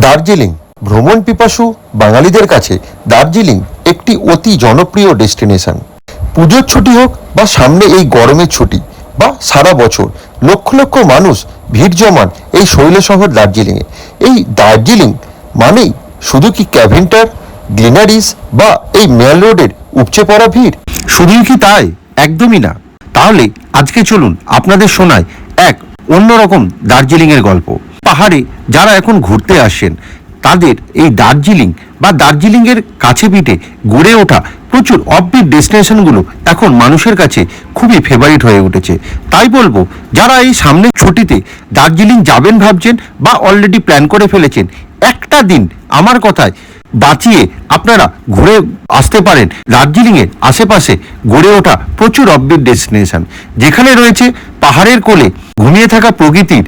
দার্জিলিং ভ্রমণ পিপাসু বাঙালিদের কাছে দার্জিলিং একটি অতি জনপ্রিয় ডেস্টিনেশন। পুজোর ছুটি হোক বা সামনে এই গরমের ছুটি বা সারা বছর লক্ষ লক্ষ মানুষ ভিড় জমান এই শৈল শহর দার্জিলিংয়ে। এই দার্জিলিং মানেই শুধু কি ক্যাভেন্টার, গ্লিনারিস বা এই মেল রোডের উপচে পড়া ভিড়? শুধুই কি তাই? একদমই না। তাহলে আজকে চলুন আপনাদের শোনায় এক অন্যরকম দার্জিলিংয়ের গল্প। পাহাড়ে যারা এখন ঘুরতে আসেন তাদের এই দার্জিলিং বা দার্জিলিংয়ের কাছে পিঠে গড়ে ওঠা প্রচুর অফবিট ডেস্টিনেশনগুলো এখন মানুষের কাছে খুবই ফেভারিট হয়ে উঠেছে। তাই বলবো, যারা এই সামনের ছুটিতে দার্জিলিং যাবেন ভাবছেন বা অলরেডি প্ল্যান করে ফেলেছেন, একটা দিন আমার কথায় বাঁচিয়ে আপনারা ঘুরে আসতে পারেন দার্জিলিংয়ের আশেপাশে গড়ে ওঠা প্রচুর অফবিট ডেস্টিনেশন, যেখানে রয়েছে পাহাড়ের কোলে ঘুমিয়ে থাকা প্রকৃতির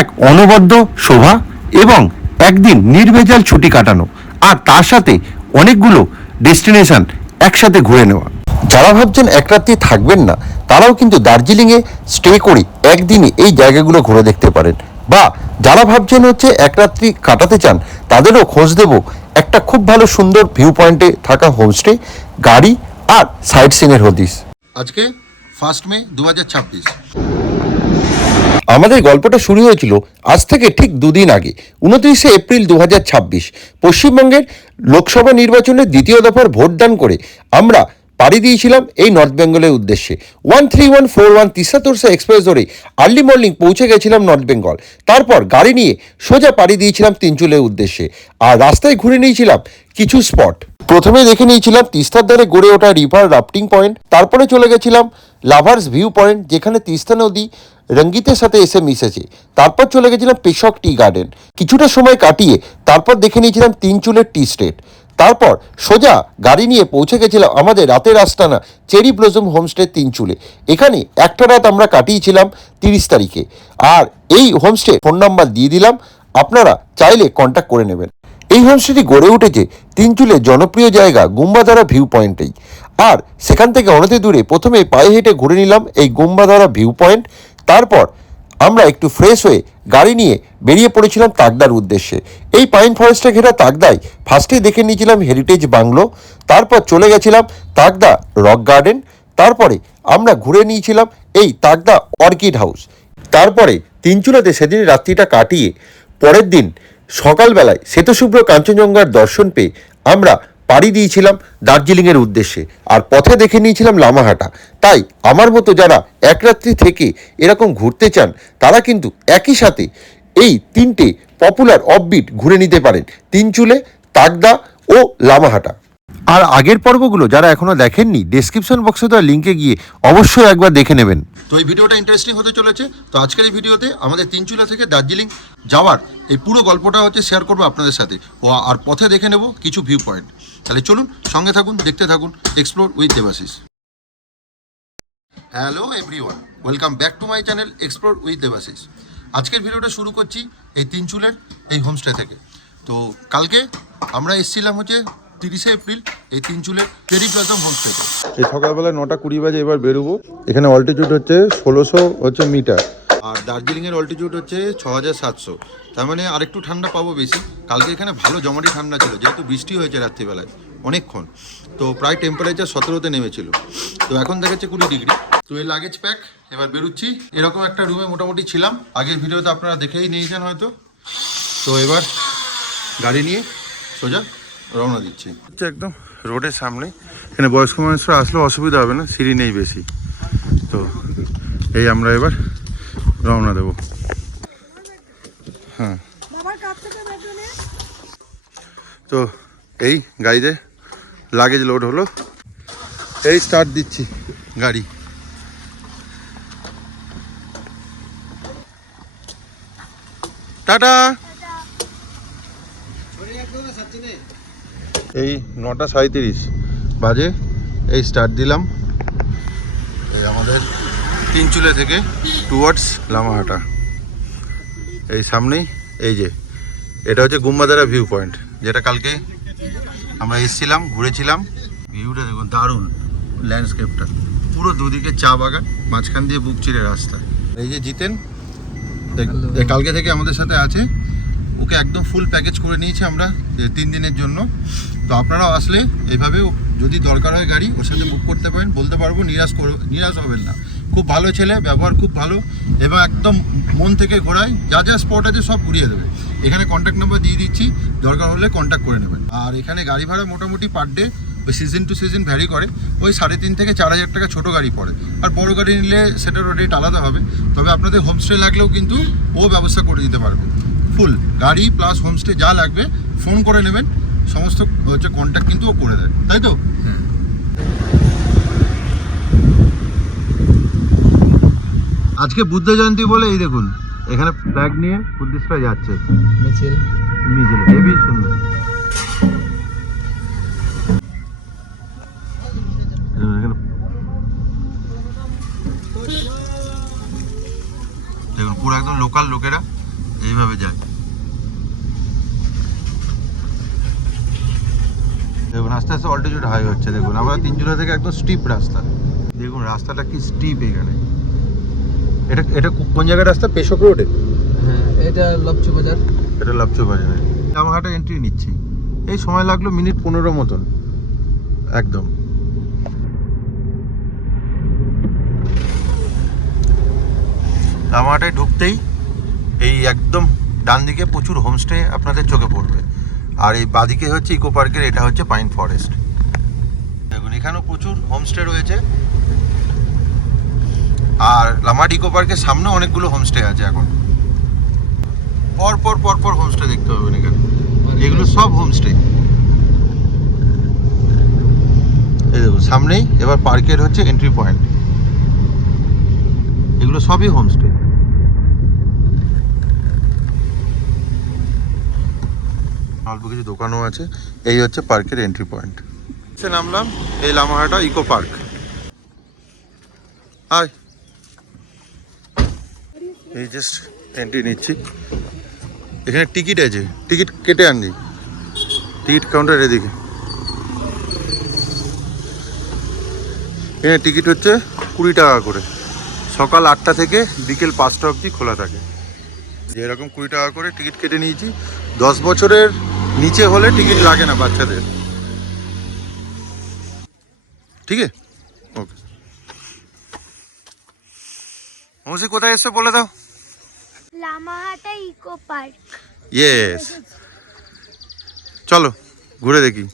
এক অনবদ্য শোভা এবং একদিন নির্ভেজাল ছুটি কাটানো, আর তার সাথে অনেকগুলো ডেস্টিনেশন একসাথে ঘুরে নেওয়া। যারা ভাবছেন এক রাত্রি থাকবেন না, তারাও কিন্তু দার্জিলিংয়ে স্টে করে একদিনে এই জায়গাগুলো ঘুরে দেখতে পারেন। বা যারা ভাবছেন এক রাত্রি কাটাতে চান, তাদেরও খোঁজ দেব একটা খুব ভালো সুন্দর ভিউ পয়েন্টে থাকা হোমস্টে, গাড়ি আর সাইট সিনের হদিস। আজকে 1 মে 2026। আমাদের গল্পটা শুরু হয়েছিল আজ থেকে ঠিক দুদিন আগে, 29শে এপ্রিল 2026। পশ্চিমবঙ্গের লোকসভা নির্বাচনের দ্বিতীয় দফার ভোটদান করে আমরা পাড়ি দিয়েছিলাম এই নর্থ বেঙ্গলের উদ্দেশ্যে। 13141 তিস্তা তোরসা এক্সপ্রেস ধরে আর্লি মর্নিং পৌঁছে গেছিলাম নর্থ বেঙ্গল। তারপর গাড়ি নিয়ে সোজা পাড়ি দিয়েছিলাম তিনচুলের উদ্দেশ্যে, আর রাস্তায় ঘুরে নিয়েছিলাম কিছু স্পট। প্রথমে দেখে নিয়েছিলাম তিস্তার ধারে গড়ে ওঠা রিভার রাফটিং পয়েন্ট, তারপরে চলে গেছিলাম লাভার্স ভিউ পয়েন্ট, যেখানে তিস্তা নদী রঙ্গিতের সাথে এসে মিশেছে। তারপর চলে গেছিলাম পেশক টি গার্ডেন, কিছুটা সময় কাটিয়ে তারপর দেখে নিয়েছিলাম তিনচুলের টি স্টেট। তারপর সোজা গাড়ি নিয়ে পৌঁছে গেছিলাম আমাদের রাতের আস্তানা চেরি ব্লসম হোমস্টে তিনচুলে। এখানে একটা রাত আমরা কাটিয়েছিলাম 30 তারিখে, আর এই হোমস্টে ফোন নাম্বার দিয়ে দিলাম, আপনারা চাইলে কন্ট্যাক্ট করে নেবেন। এই হোমস্টেটি গড়ে উঠেছে তিনচুলের জনপ্রিয় জায়গা গুম্বাধারা ভিউ পয়েন্টেই, আর সেখান থেকে অনতি দূরে প্রথমে পায়ে হেঁটে ঘুরে নিলাম এই গুম্বাধারা ভিউ পয়েন্ট। তারপর আমরা একটু ফ্রেশ হয়ে গাড়ি নিয়ে বেরিয়ে পড়েছিলাম তাকদার উদ্দেশ্যে। এই পাইন ফরেস্টে ঘেরা তাকদায় ফার্স্টে দেখে নিয়েছিলাম হেরিটেজ বাংলো, তারপর চলে গেছিলাম তাকদা রক গার্ডেন, তারপরে আমরা ঘুরে নিয়েছিলাম এই তাকদা অর্কিড হাউস। তারপরে তিনচুলাতে সেদিন রাত্রিটা কাটিয়ে পরের দিন সকালবেলায় শ্বেতশুভ্র কাঞ্চনজঙ্ঘার দর্শন পেয়ে আমরা পাড়ি দিয়েছিলাম দার্জিলিংয়ের উদ্দেশ্যে, আর পথে দেখে নিয়েছিলাম লামাহাটা। তাই আমার মতো যারা এক রাত্রি থেকে এরকম ঘুরতে চান, তারা কিন্তু একই সাথে এই তিনটে পপুলার অফবিট ঘুরে নিতে পারেন, তিনচুলে, তাকদা ও লামাহাটা। আর আগের পর্বগুলো যারা এখনো দেখেননি, ডেসক্রিপশন বক্সে দেওয়া লিঙ্কে গিয়ে অবশ্যই একবার দেখে নেবেন। তো এই ভিডিওটা ইন্টারেস্টিং হতে চলেছে। তো আজকের এই ভিডিওতে আমাদের তিনচুলা থেকে দার্জিলিং যাওয়ার এই পুরো গল্পটা শেয়ার করবো আপনাদের সাথে, আর পথে দেখে নেব কিছু ভিউ পয়েন্ট। তাহলে চলুন, সঙ্গে থাকুন, দেখতে থাকুন explore with Debashis. Hello everyone, welcome back to my channel explore with Debashis. আজকের ভিডিওটা শুরু করছি এই তিনচুলের এই হোমস্টে থেকে। তো কালকে আমরা এসেছিলাম 30শে এপ্রিল এই তিনচুলের চেরি ব্লসম হোমস্টেতে। এই সকালবেলা 9:20 বাজে এবার বেরোবো। এখানে অল্টিটিউড 1600 মিটার, আর দার্জিলিংয়ের অল্টিটিউড 6700। তার মানে আরেকটু ঠান্ডা পাবো বেশি। কালকে এখানে ভালো জমাটি ঠান্ডা ছিল, যেহেতু বৃষ্টি হয়েছে রাত্রিবেলায় অনেকক্ষণ, তো প্রায় টেম্পারেচার 17তে নেমেছিল। তো এখন দেখাচ্ছে 20 ডিগ্রি। তো এই লাগেজ প্যাক, এবার বেরোচ্ছি। এরকম একটা রুমে মোটামুটি ছিলাম, আগের ভিডিওতে আপনারা দেখেই নিয়েছেন হয়তো। তো এবার গাড়ি নিয়ে সোজা রওনা দিচ্ছি। একদম রোডের সামনে, এখানে বয়স্ক মানুষরা আসলেও অসুবিধা হবে না, সিঁড়ি নেই বেশি। তো এই আমরা এবার রওনা দেব। হ্যাঁ, তো এই গাড়িতে লাগেজ লোড হলো, এই স্টার্ট দিচ্ছি গাড়ি। টাটা। এই 9:37 বাজে এই স্টার্ট দিলাম এই আমাদের তিনচুলে থেকে টুয়ার্ডস লামাহাটা। এই সামনেই এই যে এটা গুম্বাধারা ভিউ পয়েন্ট, যেটা কালকে আমরা এসেছিলাম, ঘুরেছিলাম। ভিউটা দেখুন, দারুণ ল্যান্ডস্কেপটা, পুরো দুদিকে চা বাগান, মাঝখান দিয়ে বুক চিরে রাস্তা। এই যে জিতেন কালকে থেকে আমাদের সাথে আছে, ও ওকে একদম ফুল প্যাকেজ করে নিয়েছি আমরা 3 দিনের জন্য। তো আপনারাও আসলে এইভাবে যদি দরকার হয় গাড়ি ওর সাথে বুক করতে পারেন, বলতে পারবো নিরাশ হবেন না। খুব ভালো ছেলে, ব্যবহার খুব ভালো এবং একদম মন থেকে ঘোরায়, যা যা স্পট আছে সব ঘুরিয়ে দেবে। এখানে কন্ট্যাক্ট নাম্বার দিয়ে দিচ্ছি, দরকার হলে কন্ট্যাক্ট করে নেবেন। আর এখানে গাড়ি ভাড়া মোটামুটি পার ডে ওই সিজন টু সিজন ভ্যারি করে, ওই 3.5 থেকে 4,000 টাকা ছোটো গাড়ি পড়ে। আর বড় গাড়ি নিলে সেটারও রেট আলাদা হবে। তবে আপনাদের হোমস্টে লাগলেও কিন্তু ও ব্যবস্থা করে দিতে পারবে। ফুল গাড়ি প্লাস হোমস্টে যা লাগবে ফোন করে নেবেন, সমস্ত হচ্ছে কন্ট্যাক্ট কিন্তু ও করে দেয়, তাই তো? আজকে বুদ্ধ জয়ন্তী বলে এই দেখুন এখানে ফ্ল্যাগ নিয়ে বুদ্ধিস্টরা যাচ্ছে মিছিল হেভি সুন্দর। দেখুন পুরো একদম লোকাল লোকেরা এইভাবে যায়। দেখুন আস্তে আস্তে অল্টিটিউড হাই হচ্ছে। দেখুন আমরা তিনজুলা থেকে একদম স্টিপ রাস্তা, দেখুন রাস্তাটা কি স্টিপ। এখানে এটা কোন জায়গায় রাস্তা? পেশক রোডে? হ্যাঁ, এটা লবচু বাজার। এটা লবচু বাজারে লামাহাটা এন্ট্রি নিচ্ছি। এই সময় লাগলো মিনিট 15 মতন। একদম লামাহাটায় ঢুকতেই এই একদম ডান দিকে প্রচুর হোমস্টে আপনাদের চোখে পড়বে। আর এই বাদিকে হচ্ছে ইকো পার্কের, এটা হচ্ছে পাইন ফরেস্ট। দেখুন এখানেও প্রচুর হোমস্টে রয়েছে। আর লামাহাট ইকো পার্কের সামনে অনেকগুলো হোমস্টে আছে। এখন পর হোমস্টে দেখতে পাবেন এখানে, এগুলো সব হোমস্টে। এই দেখুন সামনেই এবার পার্কের হচ্ছে এন্ট্রি পয়েন্ট, এগুলো সবই হোমস্টে। অল্প কিছু দোকানও আছে। এই হচ্ছে পার্কের এন্ট্রি পয়েন্ট। নামলাম এই লামাহাটা ইকো পার্ক। হাই, এই জাস্ট এন্ট্রি নিচ্ছি। এখানে টিকিট আছে, টিকিট কেটে আনছি। টিকিট কাউন্টার এদিকে। এখানে টিকিট হচ্ছে 20 টাকা করে। সকাল 8টা থেকে বিকেল 5টা অবধি খোলা থাকে। যেরকম 20 টাকা করে টিকিট কেটে নিয়েছি। 10 বছরের নিচে হলে টিকিট লাগে না বাচ্চাদের। ঠিক আছে, ওকে। মৌসি কোথায় এসছে বলে দাও? Lamahatta eco park. ইয়েস, চলো ঘুরে দেখি।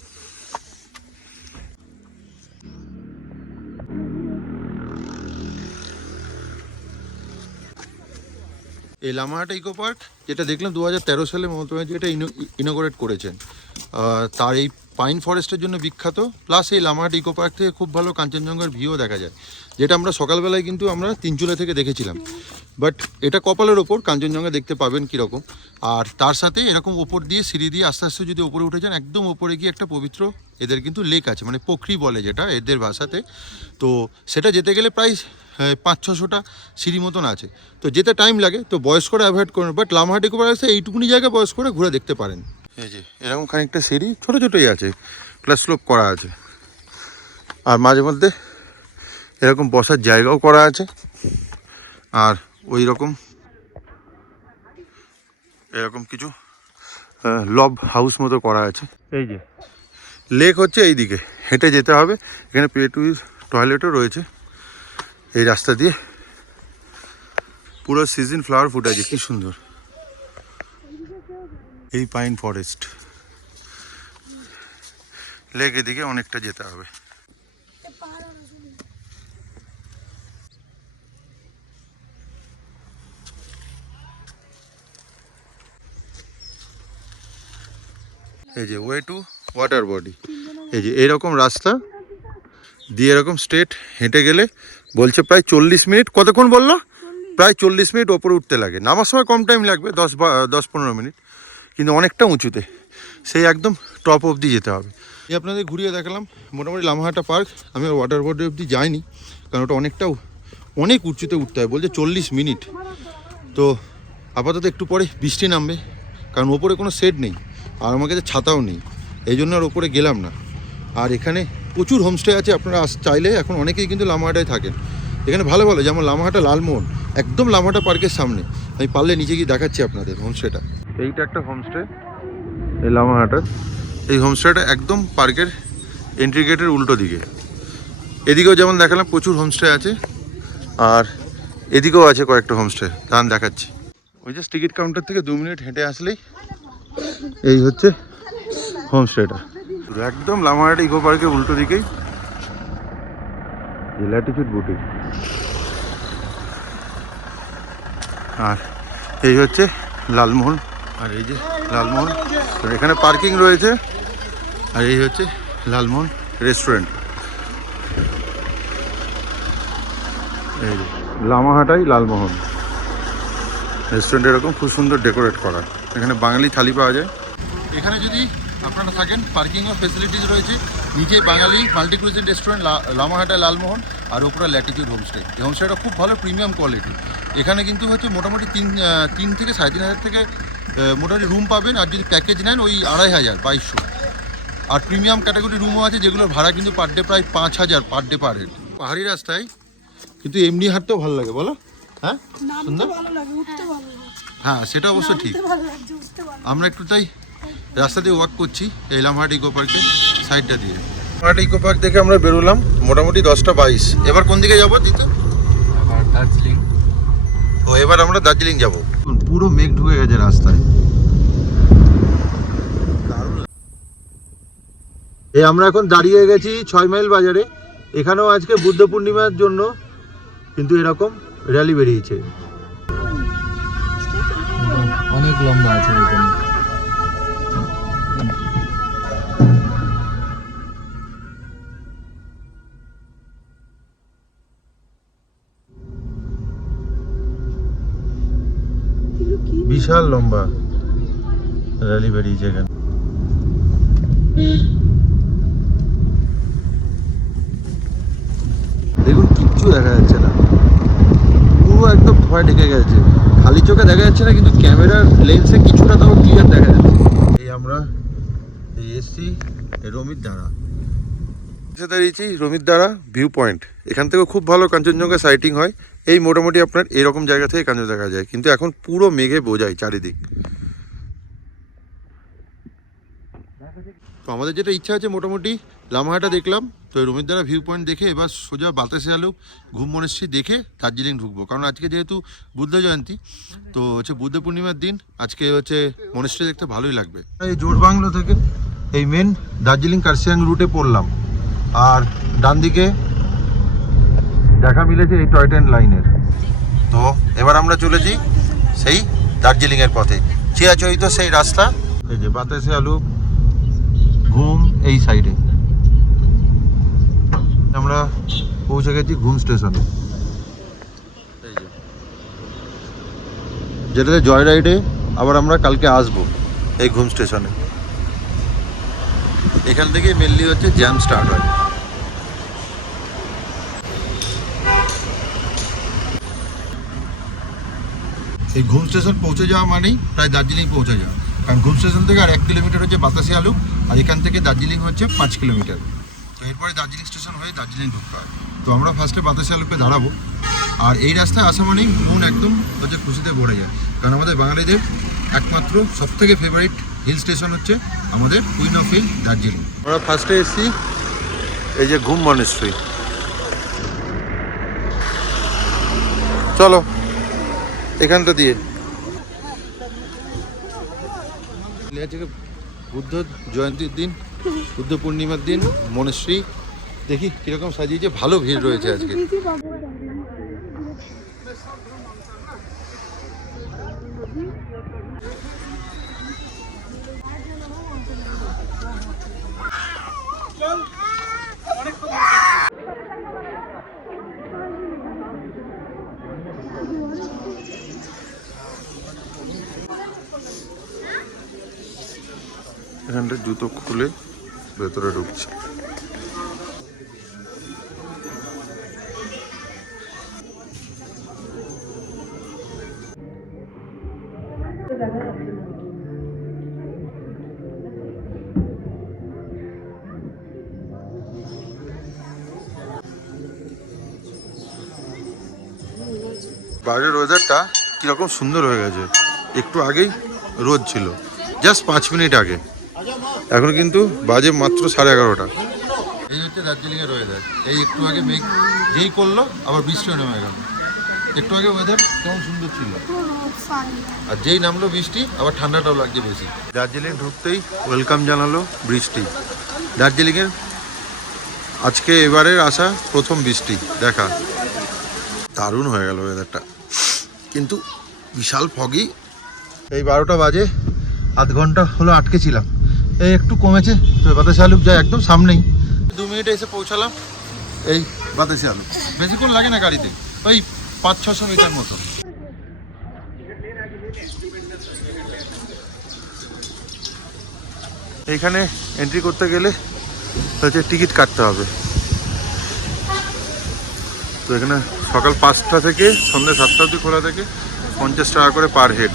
এই লামাহাটা ইকো পার্ক যেটা দেখলাম 2013 সালে মমতা ব্যানার্জি এটা ইনোগ্রেট করেছেন। তার এই পাইন ফরেস্টের জন্য বিখ্যাত। প্লাস এই লামাহাট ইকো পার্ক থেকে খুব ভালো কাঞ্চনজঙ্ঘার ভিউও দেখা যায়, যেটা আমরা সকালবেলায় কিন্তু আমরা তিনচুলা থেকে দেখেছিলাম। বাট এটা কপালের ওপর কাঞ্চনজঙ্ঘা দেখতে পাবেন কীরকম। আর তার সাথে এরকম ওপর দিয়ে সিঁড়ি দিয়ে আস্তে আস্তে যদি ওপরে উঠে যান, একদম ওপরে গিয়ে একটা পবিত্র এদের কিন্তু লেক আছে, মানে পোখরি বলে যেটা এদের ভাষাতে। তো সেটা যেতে গেলে প্রায় 500-600টা সিঁড়ি মতন আছে। তো যেতে টাইম লাগে, তো বয়স্করা অ্যাভয়েড করেন। বাট লামাহাট ইকো পার্ক আছে এইটুকুনি জায়গায় বয়স্করা ঘুরে দেখতে পারেন। এই যে এরকম খানিকটা সিঁড়ি ছোটো ছোটোই আছে, প্লাস স্লোপ করা আছে। আর মাঝে মধ্যে এরকম বসার জায়গাও করা আছে। আর ওই রকম এরকম কিছু লব হাউস মতো করা আছে। এই যে লেক হচ্ছে এই দিকে, হেঁটে যেতে হবে। এখানে পে টু ইউজ টয়লেটও রয়েছে এই রাস্তা দিয়ে। পুরো সিজন ফ্লাওয়ার ফুটেছে, কি সুন্দর। এই পাইন ফরেস্ট লেক, এদিকে অনেকটা যেতে হবে। এই যে ওয়ে টু ওয়াটার বডি। এই যে এইরকম রাস্তা দিয়ে এরকম স্ট্রেট হেঁটে গেলে বলছে প্রায় 40 মিনিট। কতক্ষণ বললো? প্রায় 40 মিনিট ওপরে উঠতে লাগে। নামার সময় কম টাইম লাগবে, 10-15 মিনিট, কিন্তু অনেকটা উঁচুতে, সেই একদম টপ অবধি যেতে হবে। এই আপনাদের ঘুরিয়ে দেখালাম মোটামুটি লামাহাটা পার্ক। আমি ওয়াটার বডি অবধি যাইনি, কারণ ওটা অনেক উঁচুতে উঠতে হয়, বলছে 40 মিনিট। তো আপাতত একটু পরে বৃষ্টি নামবে, কারণ ওপরে কোনো শেড নেই আর আমার কাছে ছাতাও নেই, এই জন্য আর ওপরে গেলাম না। আর এখানে প্রচুর হোমস্টে আছে, আপনারা চাইলে এখন অনেকেই কিন্তু লামাহাটায় থাকেন। এখানে ভালো যেমন লামাহাটা লালমোহন, একদম লামাহাটা পার্কের সামনে। আমি পারলে নিচে গিয়ে দেখাচ্ছি আপনাদের হোমস্টেটা। এইটা একটা হোমস্টে, এই লামাহাটার। এই হোমস্টেটা একদম পার্কের এন্ট্রি গেটের উল্টো দিকে। এদিকেও যেমন দেখালাম প্রচুর হোমস্টে আছে, আর এদিকেও আছে কয়েকটা হোমস্টে, দাঁড়ান দেখাচ্ছি। ওই যে টিকিট কাউন্টার থেকে 2 মিনিট হেঁটে আসলেই এই হচ্ছে হোমস্টেটা, একদম লামাহাটা ইকো পার্কের উল্টো দিকেই ল্যাটিটিউড বুটিক। আর এই হচ্ছে লালমোহন, আর এই যে লালমোহন, এখানে পার্কিং রয়েছে। আর এই হচ্ছে লালমোহন রেস্টুরেন্ট, এই যে লামাহাটাই লালমোহন রেস্টুরেন্ট। এরকম খুব সুন্দর ডেকোরেট করা, এখানে বাঙালি থালি পাওয়া যায়। এখানে যদি আপনারা থাকেন পার্কিংও ফেসিলিটিস রয়েছে, নিচে Bengali multi cuisine restaurant Lamahatta Lalmohan, আর ওপরে ল্যাটিটিউড হোমস্টে। এই হোমস্টেটা খুব ভালো প্রিমিয়াম কোয়ালিটি। এখানে কিন্তু হচ্ছে মোটামুটি 3 থেকে 3,500 থেকে মোটামুটি রুম পাবেন, আর যদি প্যাকেজ নেন ওই 2,500 2200। আর প্রিমিয়াম ক্যাটাগরি রুমও আছে যেগুলোর ভাড়া কিন্তু পার ডে প্রায় 5,000 পার ডে পার হেড। পাহাড়ি রাস্তায় কিন্তু এমনি হাঁটতেও ভালো লাগে, বলো? হ্যাঁ সুন্দর, হ্যাঁ সেটা অবশ্য ঠিক। আমরা একটু তাই রাস্তা দিয়ে ওয়াক করছি এই লামহাট ইকো পার্কের সাইডটা দিয়ে। লামহাট ইকো পার্ক থেকে আমরা বেরোলাম মোটামুটি 10:22। এবার কোন দিকে যাবো দিতে? দার্জিলিং। ও এবার আমরা দার্জিলিং যাব। পুরো মেঘ ঢুকে গেছে রাস্তায়। এই আমরা এখন দাঁড়িয়ে গেছি 6 মাইল বাজারে। এখানেও আজকে বুদ্ধ পূর্ণিমার জন্য কিন্তু এরকম র্যালি বেরিয়েছে। অনেক লম্বা আছে এখানে। বিশাল লম্বা র্যালি বেরিয়েছে এখানে। দেখুন কিচ্ছু দেখা যাচ্ছে না, পুরো একদম ধোঁয়া ঢেকে গেছে। খালি চোখে দেখা যাচ্ছে না, কিন্তু ক্যামেরার লেন্সে কিছুটা তাও ক্লিয়ার দেখা যাচ্ছে। এই আমরা এই এসছি রমিত দ্বারা দাঁড়িয়েছি, রমিত দ্বারা ভিউ পয়েন্ট। এখান থেকে খুব ভালো কাঞ্চনজঙ্ঘা সাইটিং হয়। এই মোটামুটি আপনার এরকম জায়গা থেকে কাঞ্চন দেখা যায়, কিন্তু এখন পুরো মেঘে বোঝায় চারিদিক। তো আমাদের যেটা ইচ্ছা আছে মোটামুটি লামাহাটা দেখলাম, তো রমিত দ্বারা ভিউ পয়েন্ট দেখে এবার সোজা বাতাসে আলো ঘুম মনেশ্রী দেখে দার্জিলিং ঢুকবো। কারণ আজকে যেহেতু বুদ্ধ জয়ন্তী, তো হচ্ছে বুদ্ধ পূর্ণিমার দিন, আজকে হচ্ছে মনেশ্রী দেখতে ভালোই লাগবে। এই জোরবাংলো থেকে এই মেন দার্জিলিং কার্শিয়াং রুটে পড়লাম, আর ডান দিকে দেখা মিলেছে এই টয় ট্রেন লাইনের। তো এবার আমরা চলেছি সেই দার্জিলিংয়ের পথে, চিরাচরিত সেই রাস্তা। এই যে বাতাসে আলো ঘুম এই সাইডে আমরা পৌঁছে গেছি ঘুম স্টেশনে, যেটাতে জয় রাইডে আবার আমরা কালকে আসবো। এই ঘুম স্টেশনে এখান থেকে মেনলি হচ্ছে জ্যাম স্টার্ট হয়। এই ঘুম স্টেশন পৌঁছে যাওয়া মানেই প্রায় দার্জিলিং পৌঁছে যাওয়া। কারণ ঘুম স্টেশন থেকে আর 1 কিলোমিটার হচ্ছে বাতাসে আলু, আর এখান থেকে দার্জিলিং হচ্ছে 5 কিলোমিটার। তো এরপরে দার্জিলিং স্টেশন হয়ে দার্জিলিং ঢুকতে হয়। তো আমরা ফার্স্টে বাতাসে আলুতে দাঁড়াবো, আর এই রাস্তায় আসা মানেই মন একদম হচ্ছে খুশিতে ভরে যায়। কারণ আমাদের বাঙালিদের একমাত্র সবথেকে ফেভারিট হিল স্টেশন হচ্ছে আমাদের কুইন অফ হিল দার্জিলিং। আমরা ফার্স্টে এসেছি এই যে ঘুম মনেশ্রী। চলো এখানটা দিয়ে বুদ্ধ জয়ন্তীর দিন, বুদ্ধ পূর্ণিমার দিন মনেশ্রী দেখি কিরকম সাজিয়েছে। ভালো ভিড় রয়েছে আজকে। এখানটা জুতো খুলে ভেতরে ঢুকছে। বাইরের ওয়েদারটা কিরকম সুন্দর হয়ে গেছে। একটু আগেই রোদ ছিল জাস্ট 5 মিনিট আগে। এখন কিন্তু বাজে মাত্র 11:30। এই হচ্ছে দার্জিলিংয়ের ওয়েদার। এই একটু আগে মেঘ যেই করলো আবার বৃষ্টিও নেমে গেল। একটু আগে ওয়েদার কেমন সুন্দর ছিল, আর যেই নামলো বৃষ্টি আবার ঠান্ডাটাও লাগছে বেশি। দার্জিলিং ঢুকতেই ওয়েলকাম জানালো বৃষ্টি। দার্জিলিংয়ের আজকে এবারের আসা প্রথম বৃষ্টি দেখা। দারুণ হয়ে গেল ওয়েদারটা, কিন্তু বিশাল ফগি। এই 12টা বাজে, আধ ঘন্টা হলো আটকে ছিলাম, এই একটু কমেছে। তো বাতাসি আলু যায় একদম সামনেই, 2 মিনিটে এসে পৌঁছালাম এই বাতাসি আলু। বেশিক্ষণ লাগে না গাড়িতে, ওই 500-600 মিটার মতো। এইখানে এন্ট্রি করতে গেলে হচ্ছে টিকিট কাটতে হবে। তো এখানে সকাল 5টা থেকে সন্ধ্যে 7টা অবধি খোলা থাকে, 50 টাকা করে পার হেড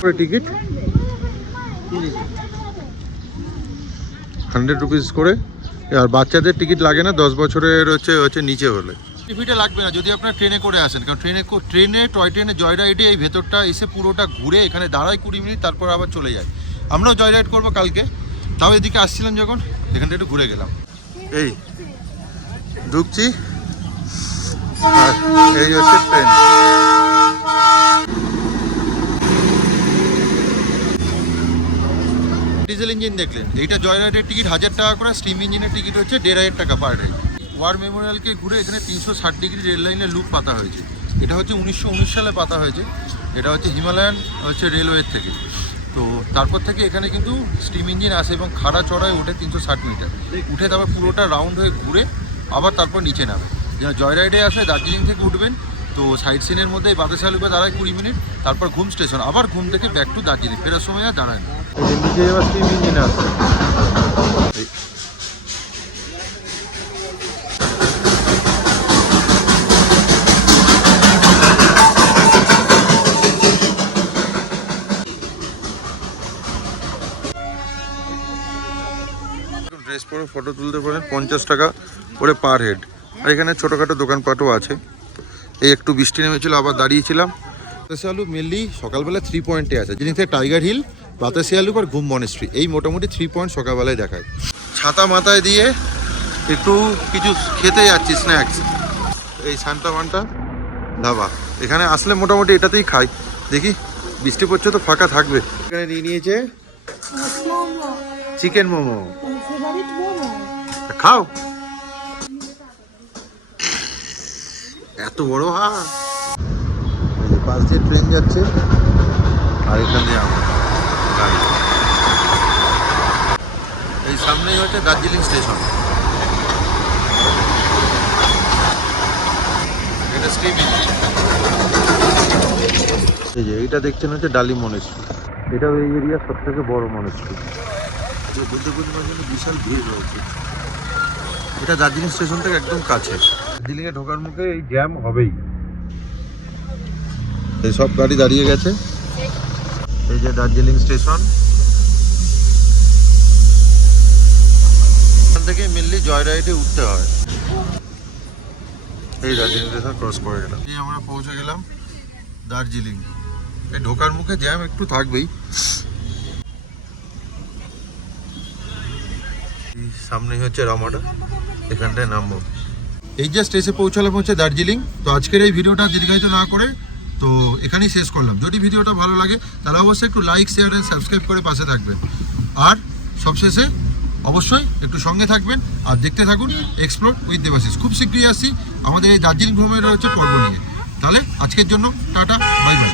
করে টিকিট, 100 রুপিস করে। আর বাচ্চাদের টিকিট লাগে না 10 বছরের হচ্ছে নিচে হলে। টিকিটে লাগবে না যদি আপনারা ট্রেনে করে আসেন, কারণ ট্রেনে টয় ট্রেনে জয় রাইডে এই ভেতরটা এসে পুরোটা ঘুরে এখানে দাঁড়ায় 20 মিনিট, তারপর আবার চলে যায়। আমরাও জয় রাইড করবো কালকে, তাও এদিকে আসছিলাম যখন এখানটা একটু ঘুরে গেলাম। এই ঢুকছি, আর এই হচ্ছে ট্রেন। ডিজেল ইঞ্জিন দেখলেন, এইটা জয় রাইডের টিকিট 1000 টাকা করে, স্টিম ইঞ্জিনের টিকিট হচ্ছে 1500 টাকা পার রাইড। ওয়ার মেমোরিয়ালকে ঘুরে এখানে 360 ডিগ্রি রেল লাইনের লুপ পাতা হয়েছে। এটা হচ্ছে 1919 সালে পাতা হয়েছে। এটা হচ্ছে হিমালয়ান রেলওয়ের থেকে। তো তারপর থেকে এখানে কিন্তু স্টিম ইঞ্জিন আসে এবং খাড়া চড়ায় ওঠে 360 মিটার, উঠে তারপর পুরোটা রাউন্ড হয়ে ঘুরে আবার তারপর নিচে নামে। যেন জয় রাইডে আসলে দার্জিলিং থেকে উঠবেন, তো সাইড সিনের মধ্যে বাতাসি আলুতে দাঁড়ায় 20 মিনিট, তারপর ঘুম স্টেশন, আবার ঘুম থেকে ব্যাক টু দার্জিলিং। ফেরার সময় আর দাঁড়ায় না। নিচে এবার স্টিম ইঞ্জিন আসে। ড্রেস পরে ফটো তুলতে পারেন, 50 টাকা করে পার হেড। আর এখানে ছোটোখাটো দোকানপাটও আছে। এই একটু বৃষ্টি নেমেছিল, আবার দাঁড়িয়েছিলাম। বাতাসি আলু মেনলি সকালবেলা 3 পয়েন্টে আছে, যিনি থেকে টাইগার হিল, বাতাসি আলু আর ঘুম মনেস্ট্রি, এই মোটামুটি 3 পয়েন্ট সকালবেলায় দেখায়। ছাতা মাথায় দিয়ে একটু কিছু খেতে যাচ্ছি স্ন্যাক্স। এই সান্টা মান্টা ধাবা, এখানে আসলে মোটামুটি এটাতেই খাই। দেখি বৃষ্টি পড়ছে তো ফাঁকা থাকবে। এখানে নিয়ে নিয়েছে চিকেন মোমো, খাও। এত বড় পাশ দিয়ে ট্রেন যাচ্ছে, আর এখান দিয়ে আমার গাড়ি। এই সামনেই হচ্ছে দার্জিলিং স্টেশন। এটা স্টিম ইঞ্জিন। এই যে এইটা দেখছেন হচ্ছে ডালি মনেস্ট্রি, এটাও এই এরিয়ার সব থেকে বড় মনেস্ট্রি। বুদ্ধ পূর্ণিমার জন্য বিশাল ভিড় রয়েছে। এটা দার্জিলিং স্টেশন থেকে একদম কাছে। দার্জিলিংয়ে ঢোকার মুখে এই জ্যাম হবেই। এই সব গাড়ি দাঁড়িয়ে গেছে। এই যে দার্জিলিং স্টেশন, এখান থেকে মেনলি জয় রাইডে উঠতে হয়। এই দার্জিলিং স্টেশন ক্রস করে গেলাম, এই আমরা পৌঁছে গেলাম দার্জিলিং। এই ঢোকার মুখে জ্যাম একটু থাকবেই। সামনেই হচ্ছে রামাডা, এখানটায় নামবো। এই জাস্ট এসে পৌঁছালাম হচ্ছে দার্জিলিং। তো আজকের এই ভিডিওটা দীর্ঘায়িত না করে তো এখানেই শেষ করলাম। যদি ভিডিওটা ভালো লাগে তাহলে অবশ্যই একটু লাইক, শেয়ার এন্ড সাবস্ক্রাইব করে পাশে থাকবেন। আর সবশেষে অবশ্যই একটু সঙ্গে থাকবেন আর দেখতে থাকুন এক্সপ্লোর উইথ দেবাশিস। খুব শীঘ্রই আসি আমাদের এই দার্জিলিং ভ্রমণের হচ্ছে পর্ব নিয়ে। তাহলে আজকের জন্য টাটা, বাই বাই।